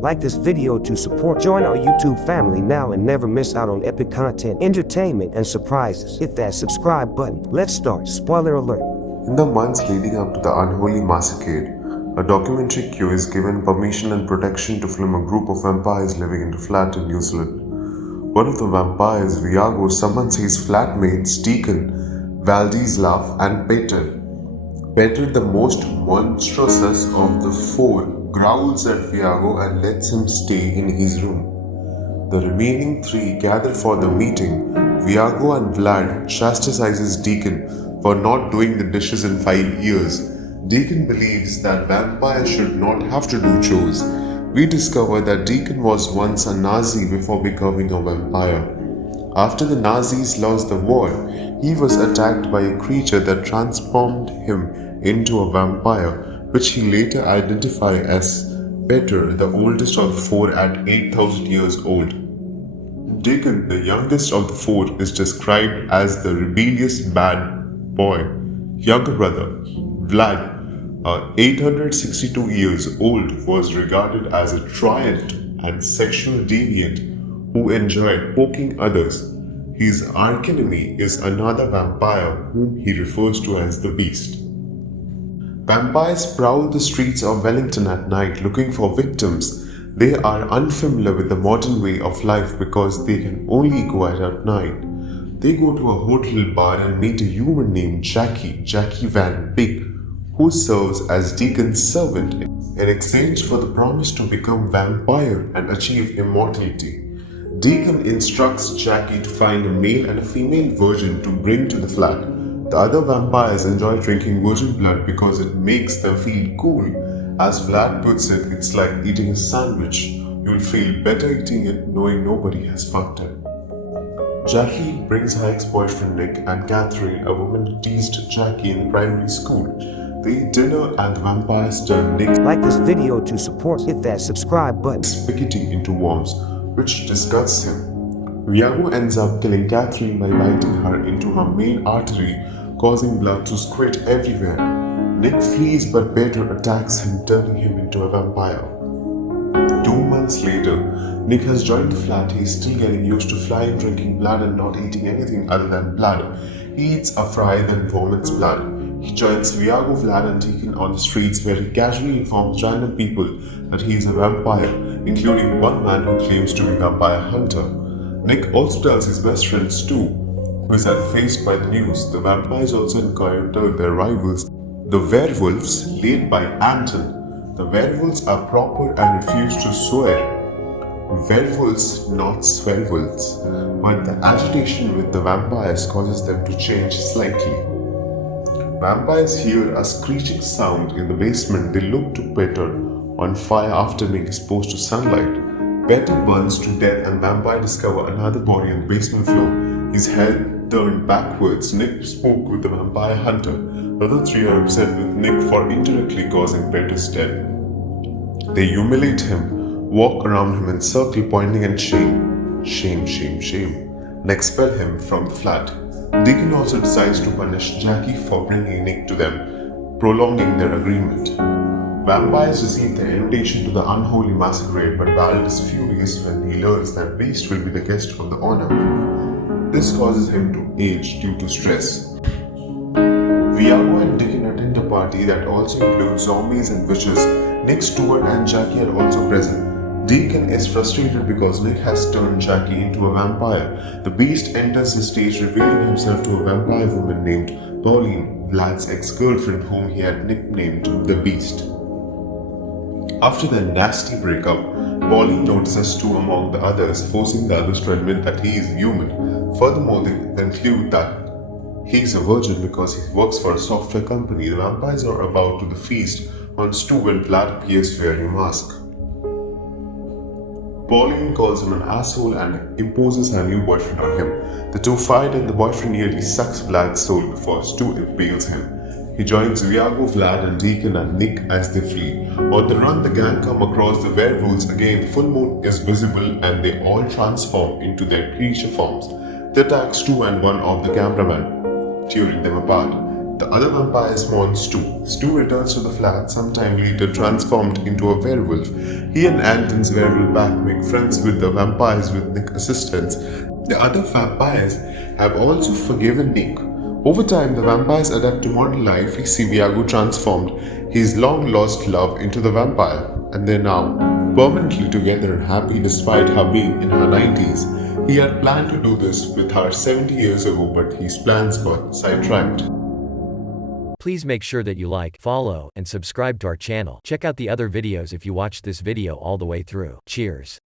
Like this video to support. Join our YouTube family now and never miss out on epic content, entertainment, and surprises. Hit that subscribe button. Let's start. Spoiler alert. In the months leading up to the unholy massacre, a documentary crew is given permission and protection to film a group of vampires living in a flat in New Zealand. One of the vampires, Viago, summons his flatmates Deacon, Valdislav, and Peter. Peter, the most monstrous of the four, growls at Viago and lets him stay in his room. The remaining three gather for the meeting. Viago and Vlad chastises Deacon for not doing the dishes in 5 years. Deacon believes that vampires should not have to do chores. We discover that Deacon was once a Nazi before becoming a vampire. After the Nazis lost the war, he was attacked by a creature that transformed him into a vampire, which he later identified as Peter, the oldest of the four at 8,000 years old. Deacon, the youngest of the four, is described as the rebellious bad boy. Younger brother, Vlad, 862 years old, was regarded as a tyrant and sexual deviant who enjoyed poking others. His archenemy is another vampire whom he refers to as the Beast. Vampires prowl the streets of Wellington at night looking for victims. They are unfamiliar with the modern way of life because they can only go out at night. They go to a hotel bar and meet a human named Jackie Van Pig, who serves as Deacon's servant in exchange for the promise to become vampire and achieve immortality. Deacon instructs Jackie to find a male and a female virgin to bring to the flat. The other vampires enjoy drinking virgin blood because it makes them feel cool. As Vlad puts it, it's like eating a sandwich. You'll feel better eating it knowing nobody has fucked it. Jackie brings her ex-boyfriend Nick and Catherine, a woman who teased Jackie in primary school. They eat dinner and the vampires turn Nick. Like this video to support. Hit that subscribe button. Spaghetti into worms, which disgusts him. Viago ends up killing Catherine by biting her into her main artery, causing blood to squirt everywhere. Nick flees but Peter attacks him, turning him into a vampire. 2 months later, Nick has joined the flat. He is still getting used to flying, drinking blood and not eating anything other than blood. He eats a fry then vomits blood. He joins Viago, Vlad and Deacon on the streets where he casually informs random people that he is a vampire, including one man who claims to be a vampire hunter. Nick also tells his best friend Stu, who is unfazed by the news. The vampires also encounter their rivals, the werewolves, led by Anton. The werewolves are proper and refuse to swear. Werewolves, not swearwolves. But the agitation with the vampires causes them to change slightly. Vampires hear a screeching sound in the basement. They look to Peter, on fire after being exposed to sunlight. Peter burns to death and vampires discover another body on the basement floor. His head turned backwards. Nick spoke with the vampire hunter. The other three are upset with Nick for indirectly causing Peter's death. They humiliate him, walk around him in a circle pointing and shame, and expel him from the flat. Deacon also decides to punish Jackie for bringing Nick to them, prolonging their agreement. Vampires receive the invitation to the unholy massacre, but Val is furious when he learns that Beast will be the guest of the honor. This causes him to age due to stress. Viago and Deacon attend a party that also includes zombies and witches. Nick, Stuart and Jackie are also present. Deacon is frustrated because Nick has turned Jackie into a vampire. The Beast enters the stage revealing himself to a vampire woman named Pauline, Vlad's ex-girlfriend whom he had nicknamed the Beast. After their nasty breakup, Pauline notices Stu among the others, forcing the others to admit that he is human. Furthermore, they conclude that he is a virgin because he works for a software company. The vampires are about to the feast on Stu when Vlad appears wearing a mask. Pauline calls him an asshole and imposes her new boyfriend on him. The two fight and the boyfriend nearly sucks Vlad's soul before Stu impales him. He joins Viago, Vlad and Deacon and Nick as they flee. On the run, the gang come across the werewolves again. The full moon is visible and they all transform into their creature forms. They attack Stu and one of the cameramen, tearing them apart. The other vampires mourn Stu. Stu returns to the flat sometime later transformed into a werewolf. He and Anton's werewolf back make friends with the vampires with Nick's assistance. The other vampires have also forgiven Nick. Over time, the vampires adapt to modern life. We see Viago transformed his long-lost love into the vampire, and they're now permanently together, happy despite her being in her 90s. He had planned to do this with her 70 years ago, but his plans got sidetracked. Please make sure that you like, follow, and subscribe to our channel. Check out the other videos if you watched this video all the way through. Cheers.